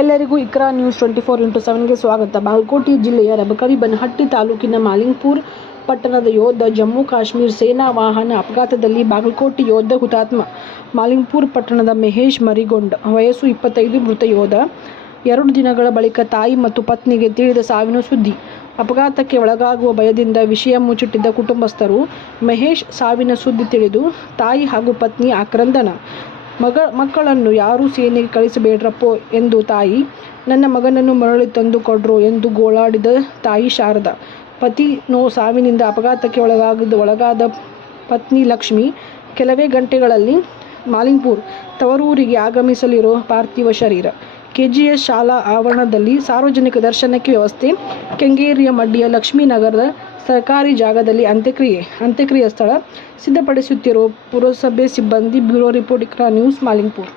ಎಲ್ಲರಿಗೂ Iqra News twenty four into ಸೆವೆನ್ಗೆ ಸ್ವಾಗತ. ಬಾಗಲಕೋಟೆ ಜಿಲ್ಲೆಯ ರಬಕವಿ ಬನಹಟ್ಟಿ ತಾಲೂಕಿನ ಮಾಲಿಂಗ್ಪುರ್ ಪಟ್ಟಣದ ಯೋಧ ಜಮ್ಮು ಕಾಶ್ಮೀರ ಸೇನಾ ವಾಹನ ಅಪಘಾತದಲ್ಲಿ ಬಾಗಲಕೋಟೆ ಯೋಧ ಹುತಾತ್ಮ. ಮಾಲಿಂಗ್ಪುರ್ ಪಟ್ಟಣದ ಮಹೇಶ್ ಮರಿಗೊಂಡ್ ವಯಸ್ಸು ಇಪ್ಪತ್ತೈದು, ಮೃತ ಯೋಧ. ಎರಡು ದಿನಗಳ ಬಳಿಕ ತಾಯಿ ಮತ್ತು ಪತ್ನಿಗೆ ತಿಳಿದ ಸಾವಿನ ಸುದ್ದಿ. ಅಪಘಾತಕ್ಕೆ ಒಳಗಾಗುವ ಭಯದಿಂದ ವಿಷಯ ಮುಚ್ಚಿಟ್ಟಿದ್ದ ಕುಟುಂಬಸ್ಥರು ಮಹೇಶ್ ಸಾವಿನ ಸುದ್ದಿ ತಿಳಿದು ತಾಯಿ ಹಾಗೂ ಪತ್ನಿ ಆಕ್ರಂದನ ಮಗ, ಮಕ್ಕಳನ್ನು ಯಾರೂ ಸೇನೆಗೆ ಕಳಿಸಬೇಡ್ರಪ್ಪೋ ಎಂದು ತಾಯಿ, ನನ್ನ ಮಗನನ್ನು ಮರಳಿ ತಂದು ಕೊಡ್ರು ಎಂದು ಗೋಳಾಡಿದ ತಾಯಿ ಶಾರದಾ. ಪತಿ ನೋ ಸಾವಿನಿಂದ ಅಪಘಾತಕ್ಕೆ ಒಳಗಾಗಿದ್ದು ಒಳಗಾದ ಪತ್ನಿ ಲಕ್ಷ್ಮಿ, ಕೆಲವೇ ಗಂಟೆಗಳಲ್ಲಿ ಮಾಲಿಂಗ್ಪುರ್ ತವರೂರಿಗೆ ಆಗಮಿಸಲಿರೋ ಪಾರ್ಥಿವ ಶರೀರ. ಕೆಜಿಎಸ್ ಶಾಲಾ ಆವರಣದಲ್ಲಿ ಸಾರ್ವಜನಿಕ ದರ್ಶನಕ್ಕೆ ವ್ಯವಸ್ಥೆ. ಕೆಂಗೇರಿಯ ಮಡ್ಡಿಯ ಲಕ್ಷ್ಮೀನಗರದ ಸರ್ಕಾರಿ ಜಾಗದಲ್ಲಿ ಅಂತ್ಯಕ್ರಿಯೆ ಅಂತ್ಯಕ್ರಿಯೆ ಸ್ಥಳ ಸಿದ್ಧಪಡಿಸುತ್ತಿರುವ ಪುರಸಭೆ ಸಿಬ್ಬಂದಿ, bureau report, Iqra News, Malingpur.